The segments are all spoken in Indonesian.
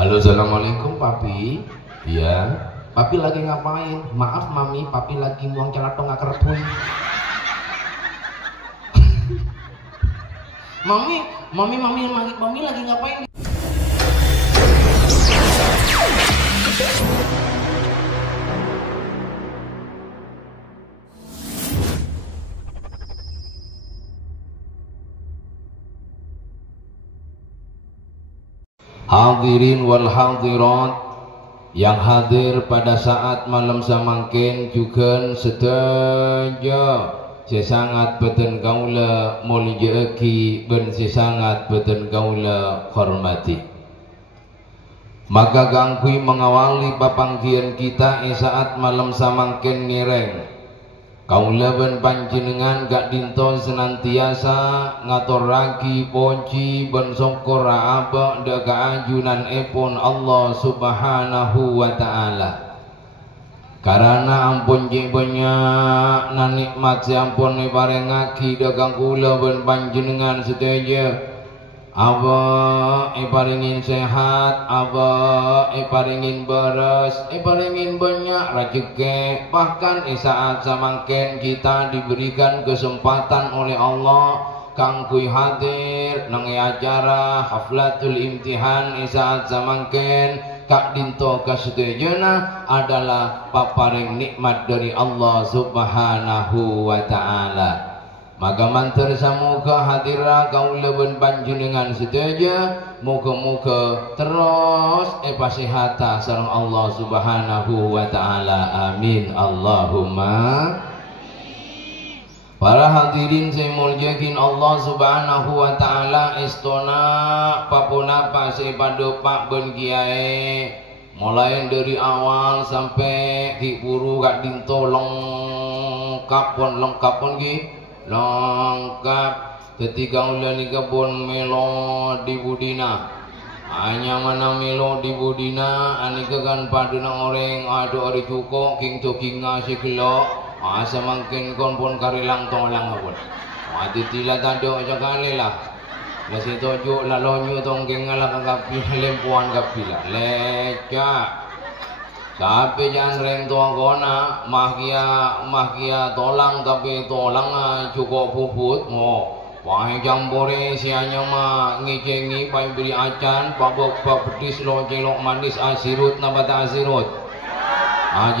Halo, assalamualaikum papi. Iya, papi lagi ngapain? Maaf mami, papi lagi buang celato nggak kerepuy. mami lagi ngapain? Hadirin wal hadirat yang hadir pada saat malam samangkin juga sedaya sesangat beten kaula mulyaki ben sesangat beten kaula hormati. Maka gangkui mengawali papanggian kita saat malam samangkin nireng kaula ben panjenengan gak dinto senantiasa ngaturaki poci ben syukur aba daga ajunan epon Allah Subhanahu wa taala. Karena ampun je banyak na nikmat sampun iparengake dagang kula ben panjenengan sedaya. Aba iparingin sehat, aba iparingin beres, iparingin banyak rezeki. Bahkan saat samangken kita diberikan kesempatan oleh Allah kangkui hadir nang acara haflatul imtihan saat samangken kak dinto kasedayana adalah paparing nikmat dari Allah Subhanahu wa taala. Maka mantar samuka hadirah kaula ben panjenengan sedaya muga-muga terus pasihata sareng Allah Subhanahu wa taala. Amin Allahumma. Para hadirin saya mulyakin Allah Subhanahu wa taala istona papunapa sepada Pak Ben Kiai mulai dari awal sampai diburu gak dinto lengkap pun lengkap ketika ulah ni kebun melo di budina hanya mana melo di budina anika kan paduna orang ada hari cukup king to king nasi kilo asa mungkin kon pun karilang tolang pun mati tila tado aja kali lah nasi tojo lalonyo tong king ngalah kapi lempuan kapila leca. Tapi jangan reng tua kona mahkia tolang tapi tolang cukup puput mo wahai jambore sianya mah ngicengi pai beri acan babok petis lo celok manis asirut nabata asirut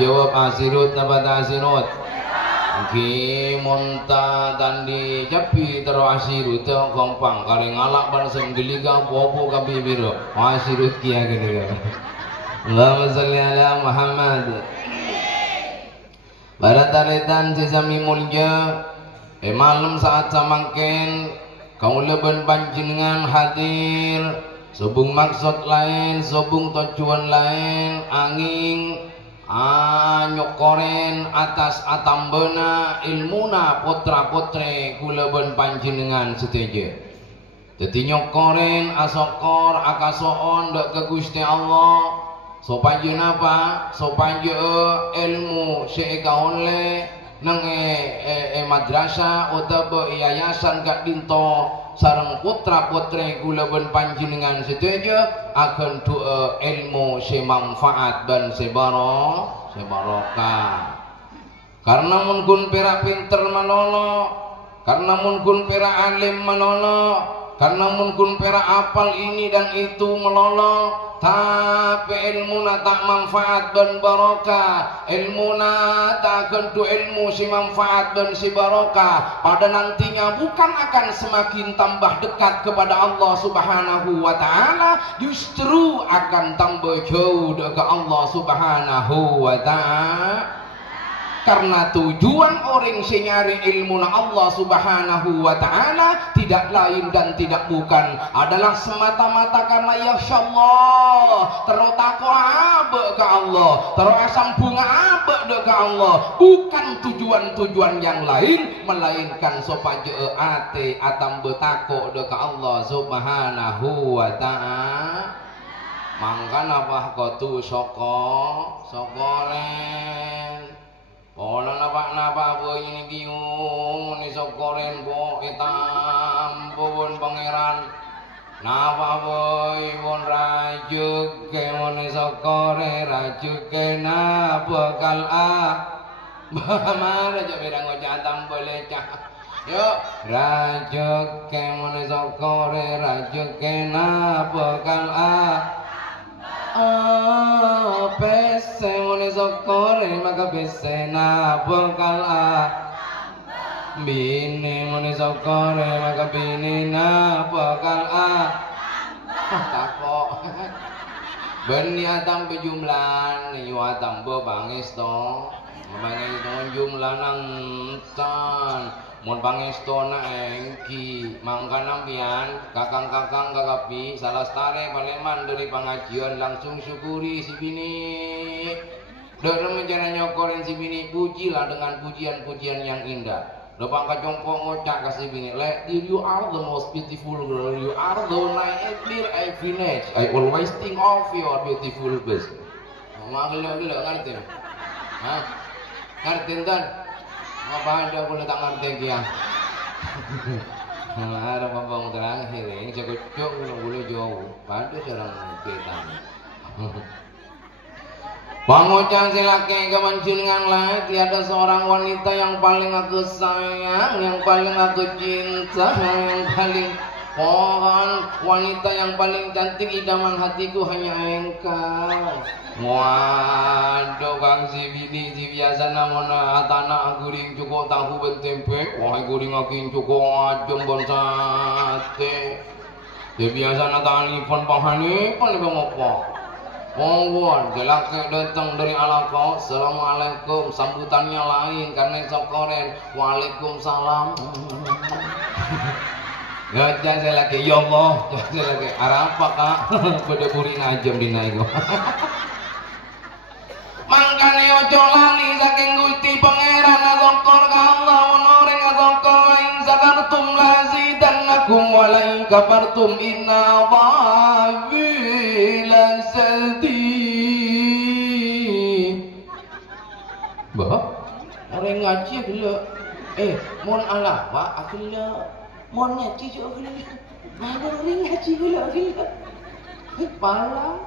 jawab asirut nabata asirut ki monta tandi japi tero asirut tero gampang kare ngalak barsem geliga popo kabi biru asirut kia gini Allahumma salli ala Muhammad. Para taritan sesami mulya malam saat samangken kaula ben panjenengan hadir subung maksud lain subung tujuan lain angin nyokoren atas atambena ilmuna putra putre kula ben panjenengan seteja. Dadi nyokoren asokor akasoon dak ke Gusti Allah supaya apa? Supaya ilmu seikaon le nang madrasah atau yayasan gak dinto sareng putra putri kula ben panjenengan setuju akan doa ilmu semanfaat dan sebarokah. Karena mun kun perak pinter manono, karena mun kun perak alim manono, karena mun kun perak apal ini dan itu melolo. Tapi ilmuna tak manfaat dan barokah, ilmuna tak kentu ilmu si manfaat dan si barokah, pada nantinya bukan akan semakin tambah dekat kepada Allah Subhanahu wa taala, justru akan tambah jauh dekat Allah Subhanahu wa taala. Karena tujuan orang senyari ilmu Allah Subhanahu wa ta'ala tidak lain dan tidak bukan adalah semata-mata karena ya Allah terus takwa abe ke Allah, terus asam bunga abe ke Allah, bukan tujuan-tujuan yang lain melainkan supaya ate atam betako ke Allah Subhanahu wa ta'ala. Mangkan apa kau tu sokoren Ola napa boy ini giung ni sokoren bo etam bon pangeran napa boy bon rai rajuk ke mone sokore rajuk ke na bakal Mana aja beda ngocah boleh cah. Yuk rajuk ke mone sokore rajuk ke na bakal pese mone sokore maka pese na bakal bini mone sokore maka bini na bakal takok beni atam bejumlah nih atam bo bangis to bangis to jumlah nang tan mun bangis to na engki mangkana pian kakang-kakang kakapi salah stare paleman dari pengajian langsung syukuri si bini dalam menjana nyokorin si bini pujilah dengan pujian-pujian yang indah. Lopang kacongkong ngocak kasih bini, like you are the most beautiful girl, you are the one I finish. I always think of your beautiful face. Gila ngerti? Hah? Ngerti kan? Apa ada boleh tak ngerti kia? Ada pembang terakhir ini saya kocok boleh jauh, pada serang kita. Pengucap silake kemencingan lain tiada seorang wanita yang paling aku sayang, yang paling aku cinta, yang paling pohon wanita yang paling cantik idaman hatiku hanya engkau. Waduh bang si bini si biasa namanya tanah guring cukup tahu bentempe, wahai guring akin cukup ajam bon sate. Si biasa natali pon pahani pon ibang apa? Monggon, laki datang dari Alako. Assalamualaikum, sambutannya lain karena sokoren. Waalaikumsalam. Gajah saya lagi, ya Allah, saya lagi. Arapa kak, pada burin aja dinaik. Mangkane ojo lali saking Gusti Pangeran azokor ka Allah menoreng azokor in sakartum lazidannakum wa la in kafartum inna adhabi lasadid. Bah, orang ngaji gila. Mon Allah wa akila. Mon ngaji jo gila. Mana orang ngaji gila. Pala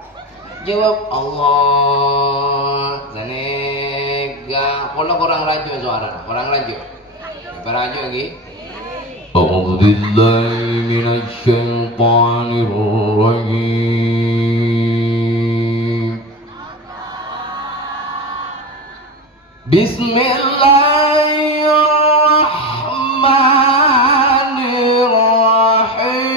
jawab Allah zanega kalau kurang rajo suara kurang rajo berajo lagi A'udzu billahi minasy syaithanir rajim Bismillahirrahmanirrahim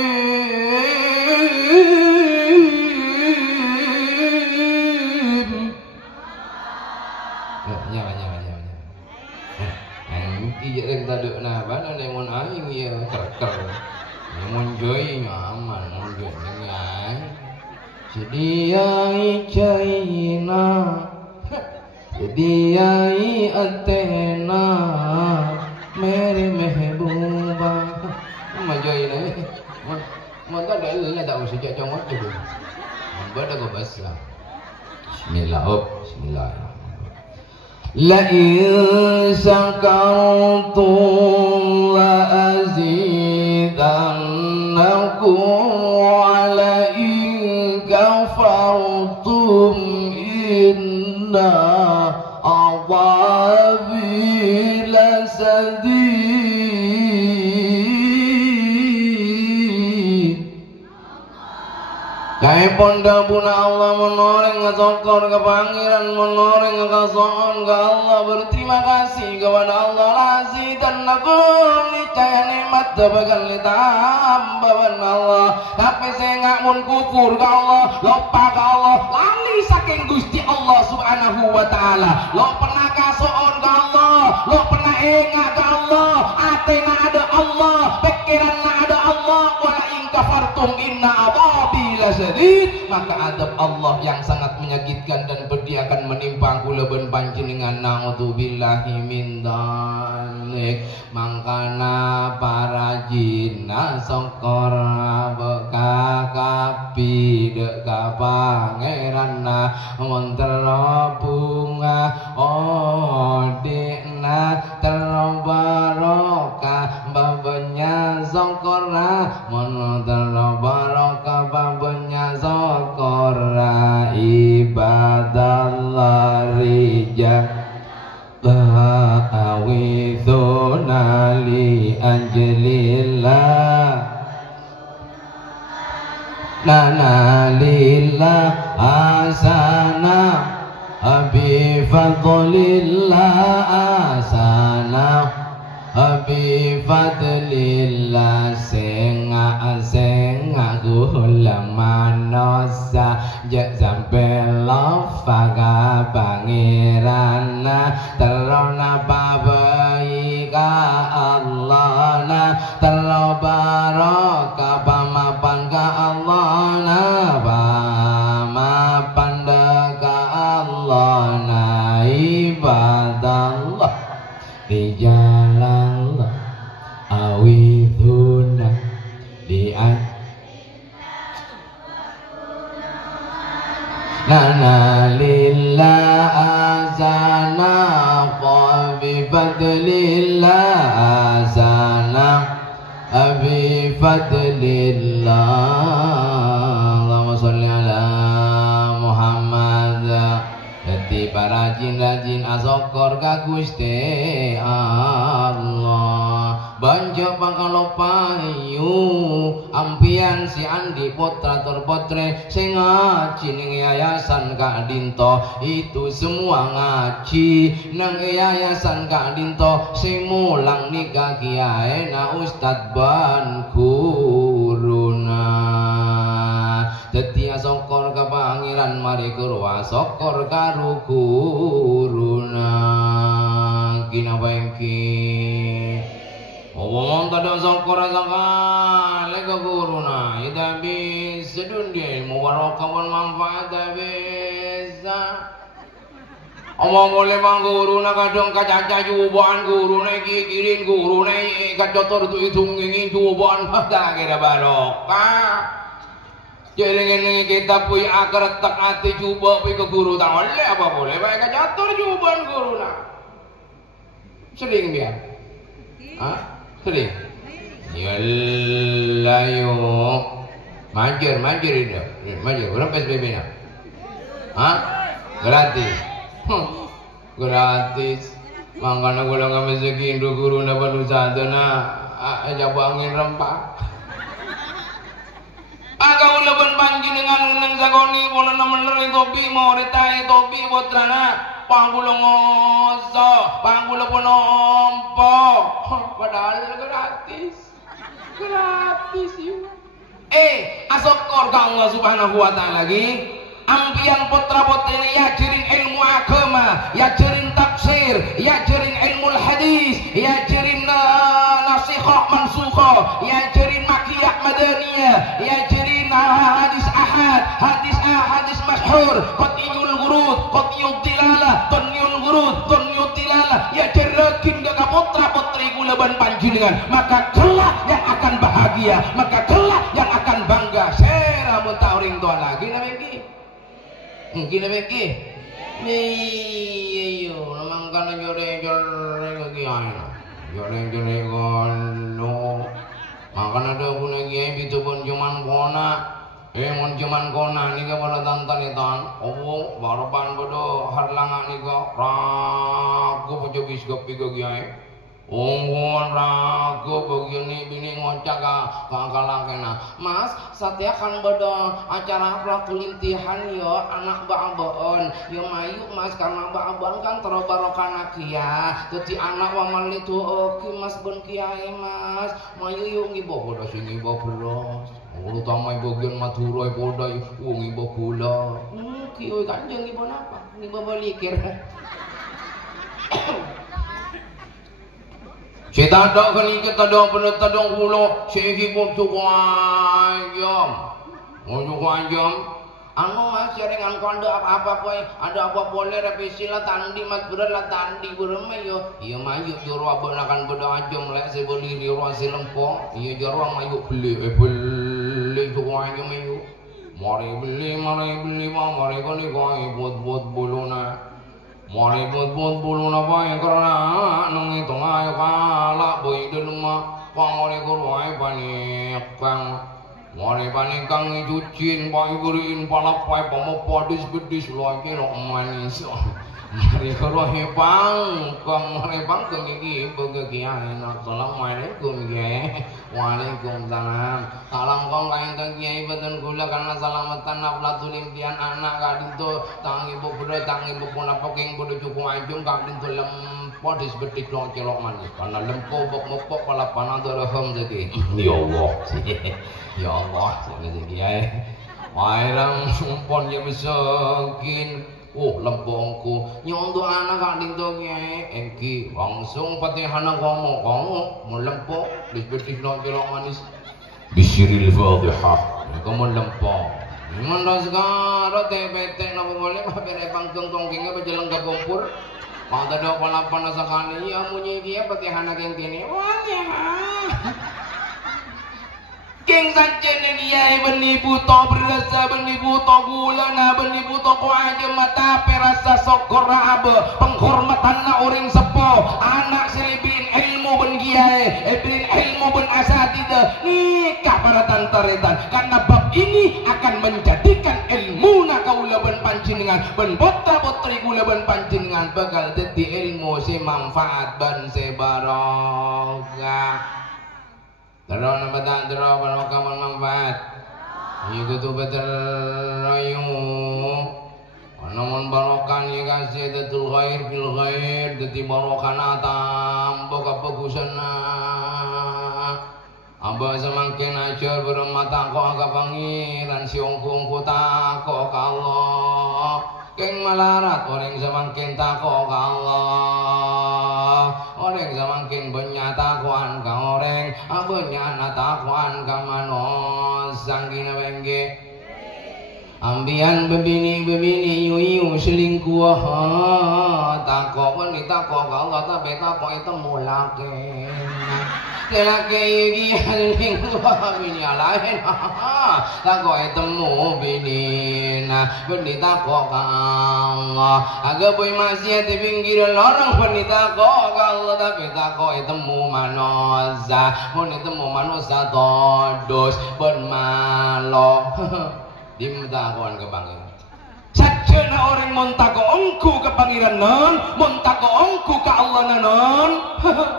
iya tadi nah mana lemon aing ya terker lemon joy nyaman lemon joy sediai caina sediai antena meri mehbuba majoy nih mau tak ada lah tak usah congok tu bada go basla bismillah لئن شكرتم لأزيدنكم ولئن كفرتم إن عذابي لشديد Kai ponda puna Allah menoreng ngasokor ke pangeran menoreng ngakasoon ke Allah berterima kasih kepada Allah lazi dan nakum niscaya nikmat dapakan ditambahkan Allah tapi saya nggak mun kufur ke Allah lupa ke Allah lali saking Gusti Allah subhanahu wa ta'ala lo pernah kasoon ke Allah lo pernah ingat ke Allah atena ada Allah pikiranna ada Allah wala in kafartum inna adhabi lasadid maka adab Allah yang sangat menyakitkan dan pedih akan menimpa kula ben panjenengan naudzubillahi min dzalik mangkana para jinna sokor bekakapi dek ka pangeranna montero bunga odina terbarokah babanya sokora montero barokah babanya sokor lana lillah asana bi fadlillah asana bi fadlillah senga gula manosa jak sampai lofaga pangirana terona babaika Allah na telo baraka pamapan ka Allah na pamapan ka Allah na ibadallah di jalan Allah awiduna di lana lillah azana fa bi fadlillah azana bi fadlillah Allahumma sholli ala Muhammad dadi para jin-jin asokor ka Gusti Allah banjur pangkalo payu ampian si Andi Putra terpotre sing ngaji ning yayasan Kak Dinto itu semua ngaji nang yayasan Kak Dinto sing mulang nikah kiai na Ustad ban guruna dadi asokor ka pangeran mari kurwa sokor karo guruna kinapa iki Omong tada sokor asakal lega guruna ida bisa dunia mubarakah manfaat bisa omong boleh bang guruna kadang kacaca jubahan guruna kikirin guruna kacotor tu hitung ingin jubahan pada kira barokah jadi kita punya akar tak hati coba pergi ke guru tak boleh apa boleh baik kacator jubahan guruna sering biar sering yalah yuk majer itu majer berapa SPP nya gratis gratis makanya kalau nggak rezeki induk guru dapat usaha na aja angin rempah agak uleban panji dengan sagoni bola nomor topi mau retai topi botrana panggulo ngoso panggulo ponompo padahal gratis yuk asokor ka Allah subhanahu wa ta'ala lagi ampian putra putri ya jirin ilmu agama ya jirin tafsir ya jirin ilmu hadis ya jirin nasikhah mansukha ya jirin makiyah madaniyah ya jirin hadis ahad hadis masyhur qat'iyul ghurud qat'iyud dilalah tanyul ghurud tanyud dilalah ya jerakin daga putra putri kula ban panjenengan maka kelak yang akan bahagia maka kelak yang akan bangga sera mun tauring tuan lagi nabeki mungkin lagi nih yo memang kan jore-jore lagi ayo jore-jore kono makan ada punya kiai itu pun cuman kona mon cuman kona nih pada tantan itu oh barapan bodo harlangan nih kok ragu punya biskop pigo kiai ungguan ragu begini bini ngocak kakak kena mas satya kan bodo acara prakulintihan yo anak baabon yo mayu mas karena baabon kan terobarokan kia jadi anak wamal itu oke mas bon kiai mas mayu yo ngibo bodo sing ngibo beros ulu tamai bagian Madura poda ngibo gula kioi kanjeng ngibo apa ngibo balikir kita ada kali kita ada pada tadong pulau sehingga cukup ayam anu mas jaringan kau ada apa boleh revisi lah tandi mas berat lah tandi beremai yo iya mayu jorwa benakan beda ajam lek sebeli di ruang silempong iya jorwa mayu beli cukup ayam mayu mari beli mari kali kau buat buluna mari buat bulu napa yang karena nung itu ngayo kalak boy di rumah pangori kurwai panikang mari panikang cucin pai gurin palak pai pamopadis gedis lagi lo manis Mereka rohibang, kong rohibang kengiki begian. Assalamualaikum kiai. Waalaikumsalam. Salam kong kain teng kiai betul gula karena salamatan naflatul imtihan anak kadin tu tang ibu budak tang ibu pun apa keng budak cukup ajung kadin tu lempo disbetik long celok manis. Karena lempo bok mopok pala panah tu rohom jadi. Ya Allah, ya Allah, jadi kiai. Wairang pon ya besokin. Oh lempongku nyong doa anak kading to kiai engki langsung Fatihana komo melempok disbetik long celok manis bisiril Fatihah kamu lempok mana sekarang tepete napa boleh mah bere pangkeng tongkingnya berjalan ke kompor mau ada pala sekali ya munyi dia Fatihana keng kene Fatihah King sancene kiai beni buto berasa beni buto gula na beni buto ko aja mata perasa sokor abe penghormatan na orang sepo anak selebin ilmu ben kiai bin ilmu ben asatida nikah para tantaretan karena bab ini akan menjadikan ilmu na kaula ben pancingan ben botra putri kula ben pancingan bakal dadi ilmu si manfaat ben se barokah. Terus nama tak terus barokah manfaat. Iku tu betul rayu. Namun barokah ni kasih tetul khair bil khair, deti barokah natam boga bagusana. Amba semakin ajar bermata ko agak pangiran siongkung ku tako ka Allah. Keng malarat orang semakin tako ka Allah. Orang semakin banyak takuan ka orang, banyak takuan ka manos sanggina bengge. Ambian bebini yuyu selingkuh takok wanita kok Allah tapi takok itu mulakin laki yugi selingkuh bini lain takok itu mu bini wanita kok Allah agak boy masih di pinggir lorong wanita kok Allah tapi takok itu mu manusia wanita mu manusia todos bermalo dimutakuan ke pangeran sajana orang montako ongku ke pangeran non montako ongku ke Allah non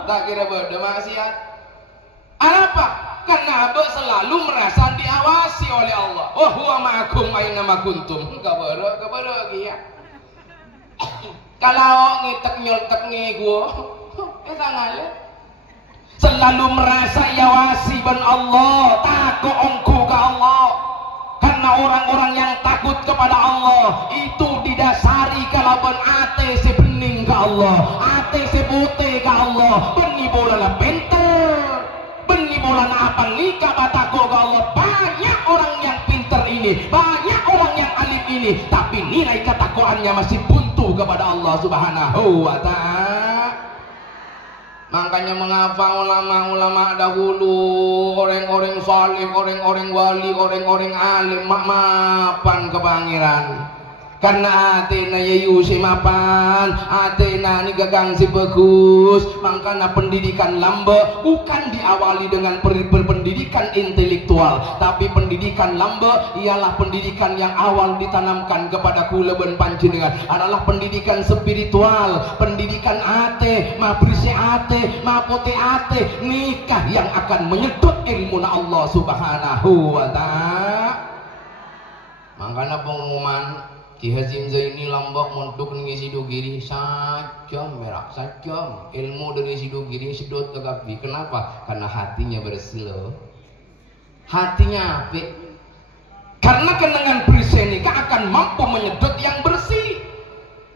tak kira beda maksiat apa? Karena abah selalu merasa diawasi oleh Allah wa huwa ma'akum aina ma kuntum kabaro kia kalau ngitek nyoltek ngego eta ngale selalu merasa diawasi ban Allah takut ongku ke Allah. Karena orang-orang yang takut kepada Allah itu didasari kalaban ate sebening ke Allah, ate sebute ke Allah, beni bolana pinter, beni bolana apa nikah batako ke Allah. Banyak orang yang pinter ini, banyak orang yang alim ini, tapi nilai ketakwaannya masih buntu kepada Allah Subhanahu wa Ta'ala. Makanya mengapa ulama-ulama dahulu orang-orang saleh, orang-orang wali, orang-orang alim mapan ke pangeran. Karena atena yeyu si mapan, atena ni gagang si bagus. Makanya pendidikan lamba bukan diawali dengan pendidikan intelektual, tapi pendidikan lamba ialah pendidikan yang awal ditanamkan kepada kula ben panjenengan adalah pendidikan spiritual, pendidikan ate, ma berisi ate, ma pote ate, nikah yang akan menyedot ilmu Allah Subhanahu wa Ta'ala. Makanya pengumuman Ki Hazim Zaini Lambok untuk ngisi dugiri sajam merah sajam ilmu dari sidugiri sedot ke kapi. Kenapa? Karena hatinya bersih loh. Hatinya apik. Karena kenangan bersenika akan mampu menyedot yang bersih.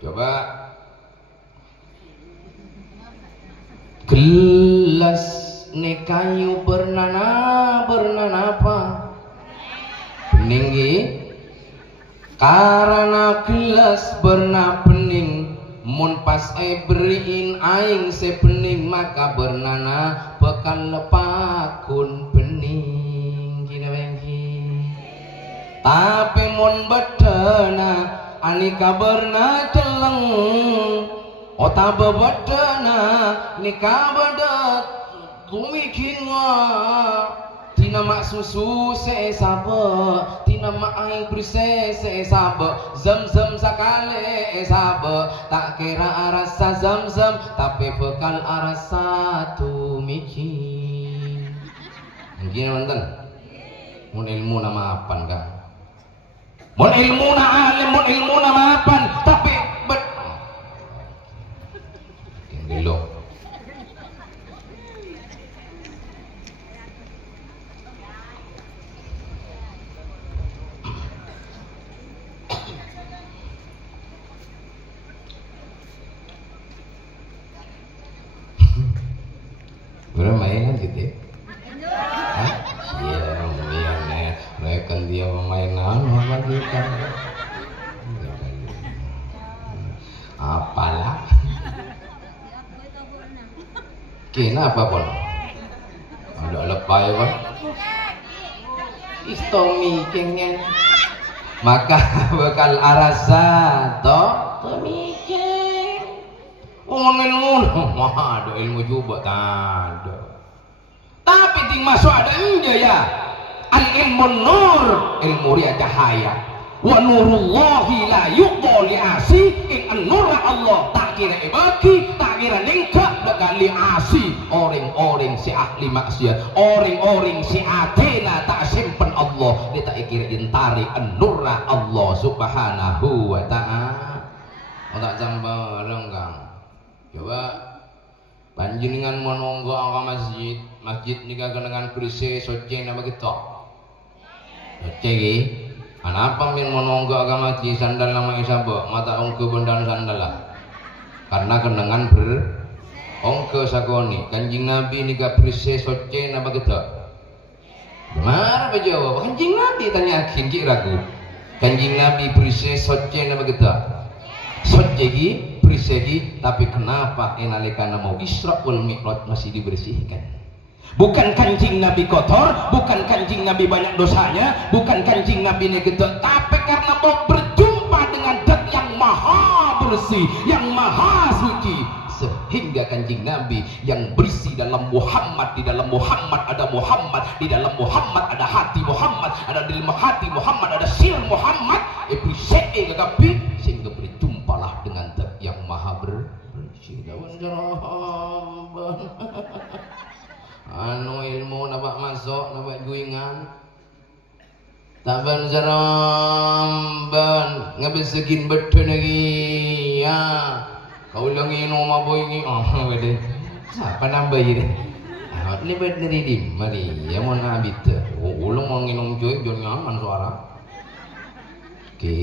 Coba gelas ne kayu bernana apa? Bening karena gelas berna pening mun pas beriin aing sepening maka bernana bekal lepakun pening kina bengki tapi mun bedana anika berna celeng ota bedana nika bedat tumikinga tina mak susu se sabe, tina mak air bersih se sabe, zam-zam sakale sabe, tak kira rasa zam-zam tapi bekal rasa tumiki. Mungkin nonton. Mun ilmu nama apan kan? Mun ilmu na alim, mun ilmu nama apan, tapi gelok. Berapa mainan gitu? Hah? Iya nih. Mereka dia mainan apa gitu? Apalah? Kenapa pun? Ada lepai pun? Istomi kengeng. Maka bakal arasa toh pemikir. Ilmu, wah ada ilmu juga tak ada. Tapi ting masuk ada aja ya. Al ilmu nur, ilmu dia cahaya. Wa nurullahi la yuqda li asi in an-nur Allah tak kira ibaki, tak kira ningkak dekat li asi. Orang-orang si ahli maksiat, orang-orang si atena tak simpen Allah, dia tak kira intari an-nur Allah subhanahu wa ta'ala. Oh tak jambareng Kang. Coba panjenengan menunggu ke masjid, masjid nikah dengan bersih soce nama kita. Soce ki, kenapa min menunggu ke masjid sandal nama isabok mata ongke bendan sandal lah. Karena kenangan ongke sakoni, kanjing Nabi nikah bersih soce nama kita. Benar apa jawab? Kanjing Nabi tanya kinci ragu. Kanjing Nabi bersih soce nama kita. Soce ki bersih, tapi kenapa enalika mau Isra wal Mi'raj masih dibersihkan? Bukan kancing Nabi kotor, bukan kancing Nabi banyak dosanya, bukan kancing Nabi negatif, tapi karena mau berjumpa dengan zat yang maha bersih, yang maha suci, sehingga kancing Nabi yang bersih dalam Muhammad, di dalam Muhammad ada Muhammad, di dalam Muhammad ada hati Muhammad, ada di dalam hati Muhammad ada sir Muhammad, bersih kagapi sehingga berjumpalah dengan zat yang maha bersih. Daun jeraban anu ilmu nampak masuk nampak guingan taban jeramban ngabesekin betul lagi ya kau ulangi nama boy ini oh bede siapa nambah ini ini bener ini mari ya mau nabit ulang mau nginum cuy jangan nyaman suara oke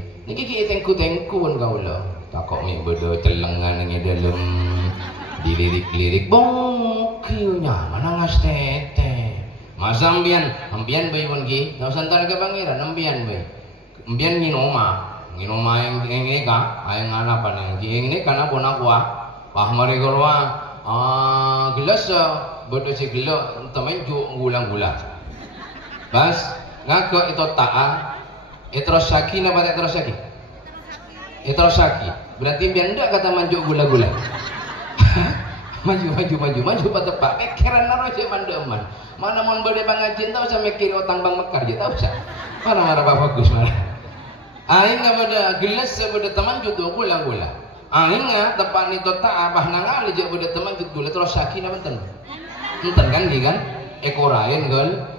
ini kiki tengku pun kau ulang takok mi bedo celengan yang dalam dilirik-lirik bongkilnya mana ngas tete masa ambian bayi pun ki gak usah ntar ke pangeran ambian bayi ambian nginoma yang ini kak ayang apa nih ini karena pun aku pah mari korwa gelas bodoh si gelo temen ju gulang-gulang bas ngako itu ta'a itrosaki napa itrosaki berarti biar ndak kata manjuk gula-gula maju pada tepak kekeran naro aja mandeman mana mon bade pangajin tau saya mikir otang bang mekar je tau saya marah bagus marah aing pada gelas pada teman jutu gula-gula aing tepan itu tak abah nangal je pada teman jutu gula terus sakina benten kan di kan ekorain gal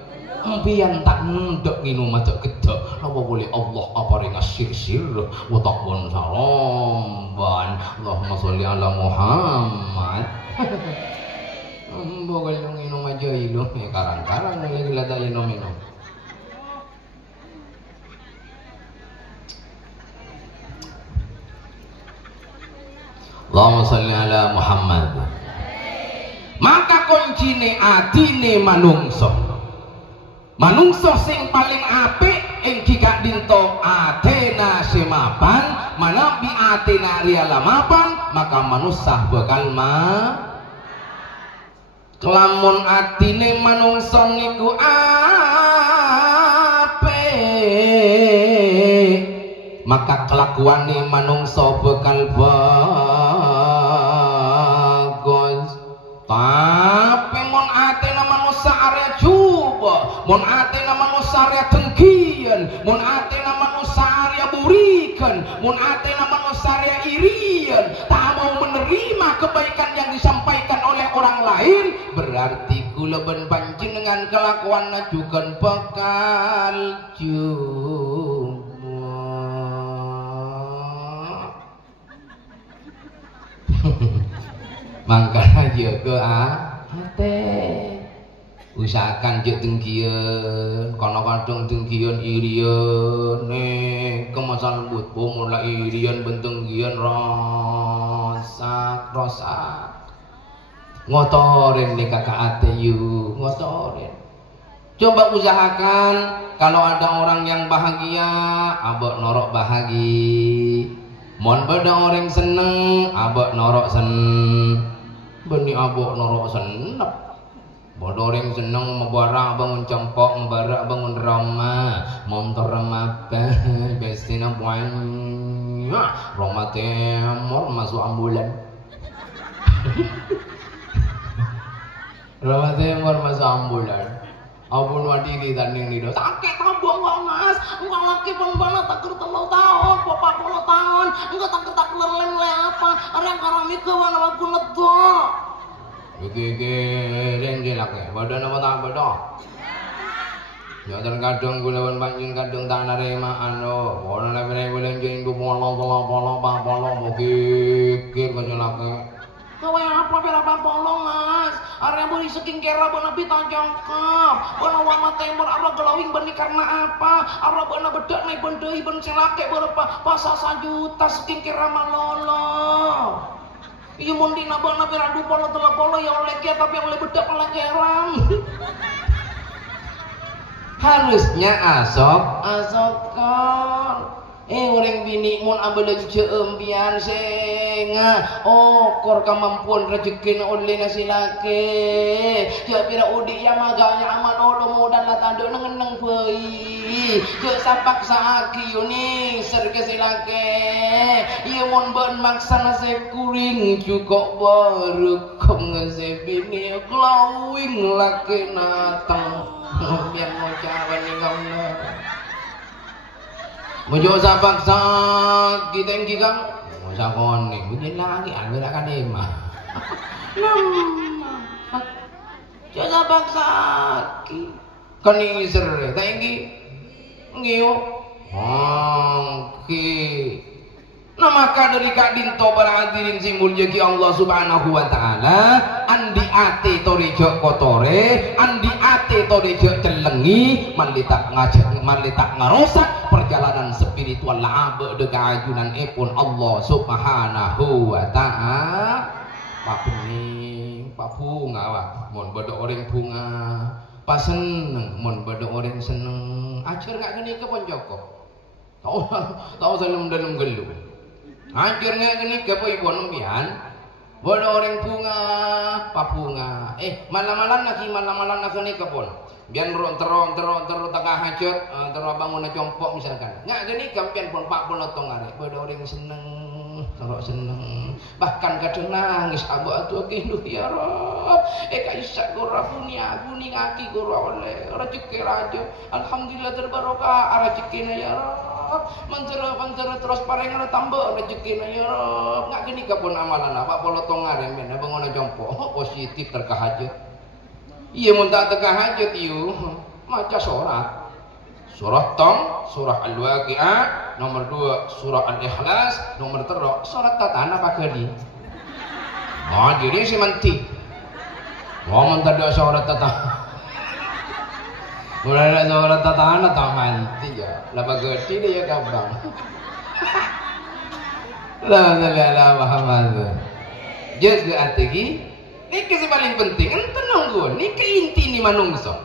ambian tak ndek nginum macak gedek napa boleh Allah apa ring sir wa taqwan salam ban Allahumma sholli ala Muhammad mbok kalau nginum aja ilmu ya karang-karang lagi lada minum Allahumma sholli ala Muhammad. Maka kuncine atine manungso sing paling apik ing kikak dinto atena semapan manabi atena riala mapan maka manusia bakal kelamun atine manungso niku apik maka kelakuane manungso bakal bagus tapi mon atena manusia area coba mun atena manusarya dengkian, mun atena manusarya burikan, mun atena manusarya irian, tak mau menerima kebaikan yang disampaikan oleh orang lain, berarti kula ben panjenengan kelakuan ngajukan bakal mangkana jaga hati usahakan jek dengkian kono kadang dengkian irian kemasan but mulai irian bentengkian rosak ngotorin nih kakak ate yu ngotorin. Coba usahakan kalau ada orang yang bahagia abok norok bahagia, mon beda orang seneng abok norok seneng, beni abok norok seneng. Bodoh orang seneng membarak bangun cempok, membarak bangun rama, montor rama bestina banyak, rama temor masuk ambulan. Rama temor masuk ambulan. Abun wadili tanding nido sakit tabung mas, enggak laki pembala tak kertelo tahun, papa 10 tahun, enggak tak lelem le apa, orang karami kawan aku ledok. Iki laki, badan apa tak badan? Ya dan kadang gulawan banjing kadang tak narimaan lo, orang lebih boleh ku polo mukikir kau laki. Kau yang apa berapa polong mas? Area beli saking kera bener pita jangkap. Bener wama temur arah gelawing benih karena apa? Arah bener bedak naik bendei ben selake berapa? Pasal 1 juta saking kera malolo. Iya mundi nabang nabi radu polo telah polo ya oleh kia tapi oleh bedak oleh kerang. Harusnya asokkan. Orang bini mun ambelan ceembian senga okor kemampuan rezeki oleh nasi laki ya pira udi ya maganya aman olo modal lah tando neng pei ya sapak saaki yuni serga silake ya mun ben maksana sekuring cukup baru kong bini glowing laki natang biar mau cawan nih kamu Mojo sabak sak kita yang kikang, mojo koning, begini lagi, ambil akan emah. Mojo sabak saki, kening isere, tenggi, ngiyo, oke. Nah maka dari kak dinto berhadirin simbol jagi Allah subhanahu wa ta'ala andi ate torejo kotore andi ate torejo celengi malitak ngarosak perjalanan spiritual labe dega ajunan epun Allah subhanahu wa ta'ala bunga wah mon beda orang bunga pas seneng mon beda orang seneng ajar gak gini ke ponjoko tau seneng dalam gelu akhirnya gini ke ibu nembian bodoh orang bunga bunga malam-malam nak ni kepon biar terong tengah hajat terong bangun compok misalkan nggak gini kampian pun 40 tongare bodoh orang seneng bahkan kadang nangis abu atu kindu ya Rob kaisa gora punya kuning aki gora oleh rezeki raja alhamdulillah terbarokah rezekina ya Rob mencera terus pareng tambah rezekina ya Rob nggak gini kapun amalan apa polotong are men bangun jompo positif terkahajat iya mun tak terkahajat ieu maca surah Tom, surah Al-Waqi'ah, nomor 2 surah Al-Ikhlas, nomor 3 surat tatana pakadi. Oh, jadi si menti. Mau mentada surat tatana. Mulai ada surat tatana tak menti ya. Lapa gede dia ya kabang. La Muhammad. Jaga ategi. Ini yang paling penting. Ente nunggu. Ini ke inti ni manungso.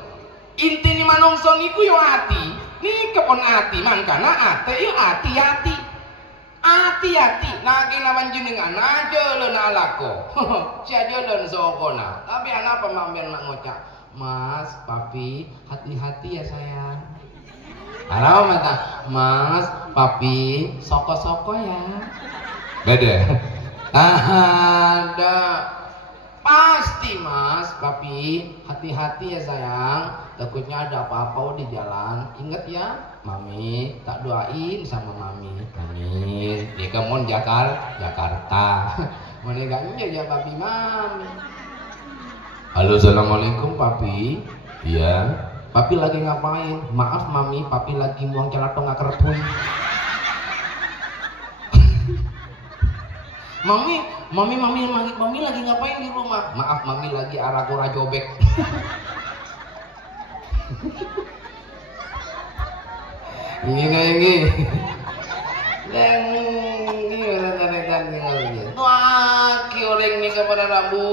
Inti ni manungso niku yo ati. Ni kepon ati mangkana ate yo ati-ati. Ati-ati lagi lawan jenengan aja leun alako. Sia leun sokona. Tapi anak pemamer nak ngocak. Mas, papi, hati-hati ya sayang. Halo mata. Mas, papi, soko-soko ya. Beda. Ada. Pasti mas, papi hati-hati ya sayang, takutnya ada apa-apa di jalan. Ingat ya, mami tak doain sama mami. Amin. Dia kamu Jakarta. Menegaknya ya papi mami. Halo, assalamualaikum papi. Iya. Papi lagi ngapain? Maaf mami, papi lagi buang celatong nggak kerepun. Mami lagi ngapain di rumah? Maaf mami lagi arak-arak jobek. Ini. Wah, kioleng nih kepada Rabu.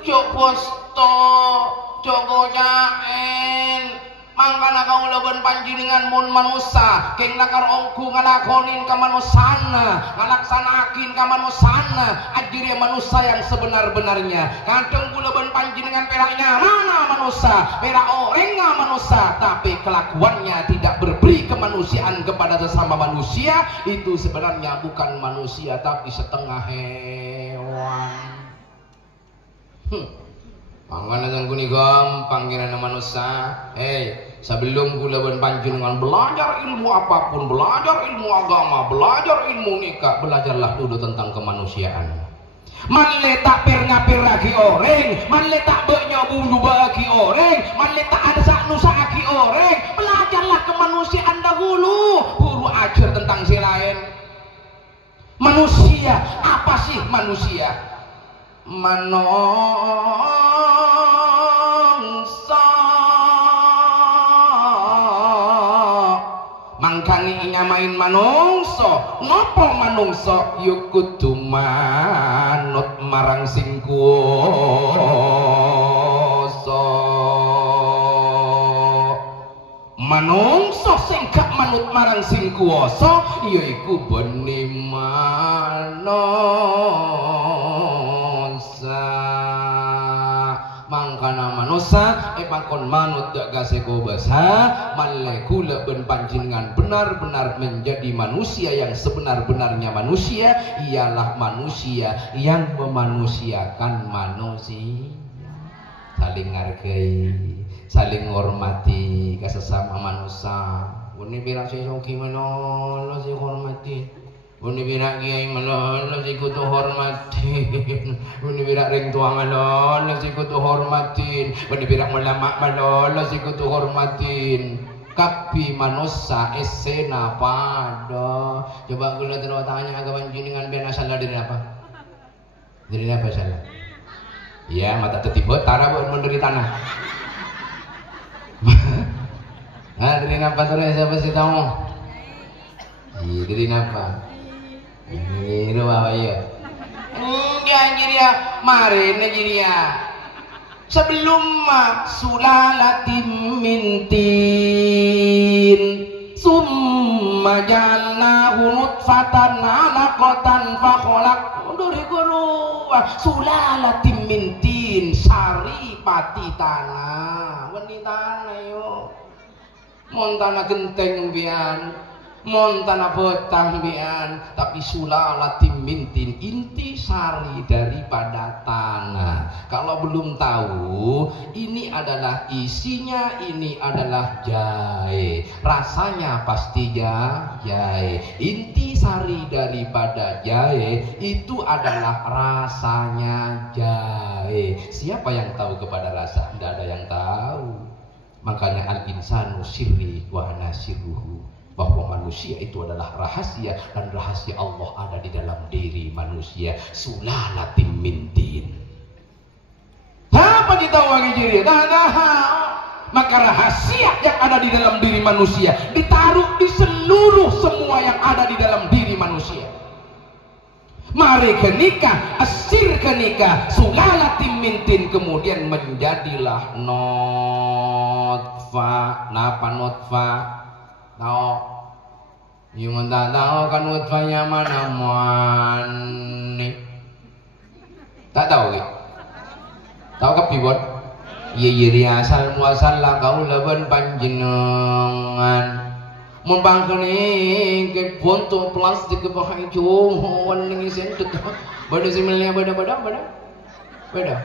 Cok posto, cok gojaen. Mangkana kau laban panjenengan mun manusa keng lakar ongku ngalakonin ka manusana ngalaksanakin ka manusana ajire manusia yang sebenar-benarnya kadang laban panjenengan peraknya mana manusia perak orang manusia tapi kelakuannya tidak berberi kemanusiaan kepada sesama manusia itu sebenarnya bukan manusia tapi setengah hewan. Mangkana kanggo ni gampang kira manusia. Sebelum kula panjenengan belajar ilmu apapun, belajar ilmu agama, belajar ilmu nikah, belajarlah dulu tentang kemanusiaan. Manle tak per-ngapir lagi orang, manle tak banyak bulu bagi orang, manle tak ada saknu saki orang. Belajarlah kemanusiaan dahulu, guru ajar tentang si lain. Manusia, apa sih manusia? Mangkani nyamain manungso ngopo manungso yuk kudu manut marang sing kuwasa manungso sing gak manut marang sing kuwasa yaiku beni manungsa mangkana manusia pangkon manut dak gaseko basa malle kula ben panjenengan benar-benar menjadi manusia yang sebenar-benarnya manusia ialah manusia yang memanusiakan manusia saling menghargai saling menghormati ke sesama manusia ini bilang saya gimana sih hormati Buni birak kiai malon si kutu hormatin. Buni birak ring tua malon si kutu hormatin. Buni birak ulama malon si kutu hormatin. Kapi manusia esena pada. Coba kula terus tanya ke panjenengan ben salah dari apa? Dari apa salah? Ya mata tertipu tara buat menderi tanah. Nah dari apa terus siapa sih kamu? Iya dari apa? Ini apa ya? Enggak jiria, mari jiria. Sebelum sulalatim mintin, summa jalnahu nutfatan alaqatan fakholak. Dari guru sulalatim mintin sari pati tanah, weni tanah yo. Mon tanah genteng bian. Montana petang bian tapi sulalatim mintin inti sari daripada tanah. Kalau belum tahu ini adalah isinya, ini adalah jahe, rasanya pasti jahe. Inti sari daripada jahe itu adalah rasanya jahe. Siapa yang tahu kepada rasa? Tidak ada yang tahu. Makanya al-insanu sirri wa ana sirruhu, bahwa manusia itu adalah rahasia dan rahasia Allah ada di dalam diri manusia. Sulalatim mintin. Apa ditahu lagi jadi? Maka rahasia yang ada di dalam diri manusia ditaruh di seluruh semua yang ada di dalam diri manusia. Mari ke nikah, asir ke nikah, sulalatim mintin, kemudian menjadilah nutfah. Napa nutfah? Tahu? Yang tak tahu kan nutfahnya mana mani? Tak tahu ke? Tahu ke pibot? Iya asal muasal lah kau laban panjenengan. Mumpang kini ke bonto plastik ke pakai cung, wan nengi sentuh. Bada similnya bada. Beda.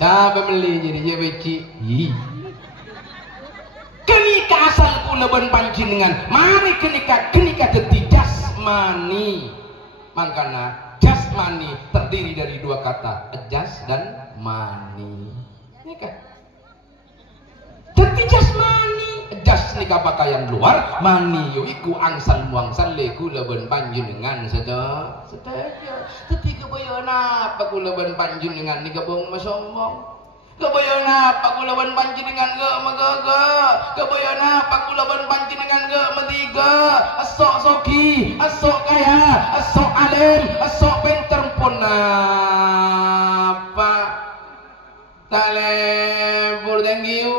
Siapa beli jadi dia beci. Kenika asal kula ben panjenengan. Mari kenika jadi jasmani. Mangkana jasmani terdiri dari dua kata, jas dan mani. Nikah. Jadi jasmani, jas nikah pakaian luar, mani yo iku angsal muangsal le kula ben panjenengan sedaya. Tetapi kebayaan apa kula ben panjenengan nika bong sombong. Kebayaan apa kula ben panjenengan ge magaga. Kebayaan apa kula ben panjenengan ge metiga. Asok soki, asok kaya, asok alim, asok pinter pun apa. Talebur thank you.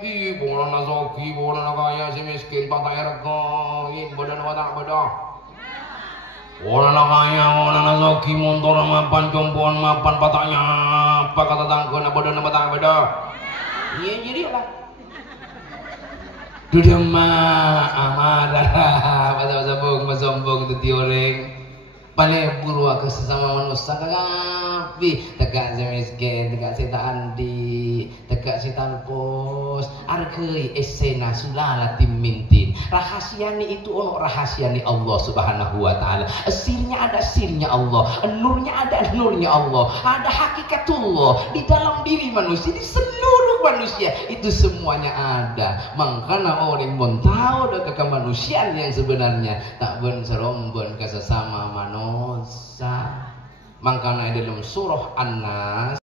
Di bola na soki, bola na kaya si miskin patah erga, ini badan watak beda. Bola na kaya, bola na soki, motor mapan, compoan mapan, patahnya apa kata tangkun, badan na patah beda. Iya jadi lah. Dudah mah amarah, pasal sombong itu dioreng. Paling buru aku sesama manusia kagapi tegak si miskin, tegak si tak andi, tegak si tanpos argei esena sulala timintin rahasiani itu ono rahasiani Allah subhanahu wa ta'ala. Sirnya ada sirnya Allah, nurnya ada nurnya Allah, ada hakikatullah di dalam diri manusia, di seluruh manusia itu semuanya ada. Makanya orang pun tahu dah kemanusiaan yang sebenarnya tak ben serombon ke sesama manusia. Makanya dalam surah An-Nas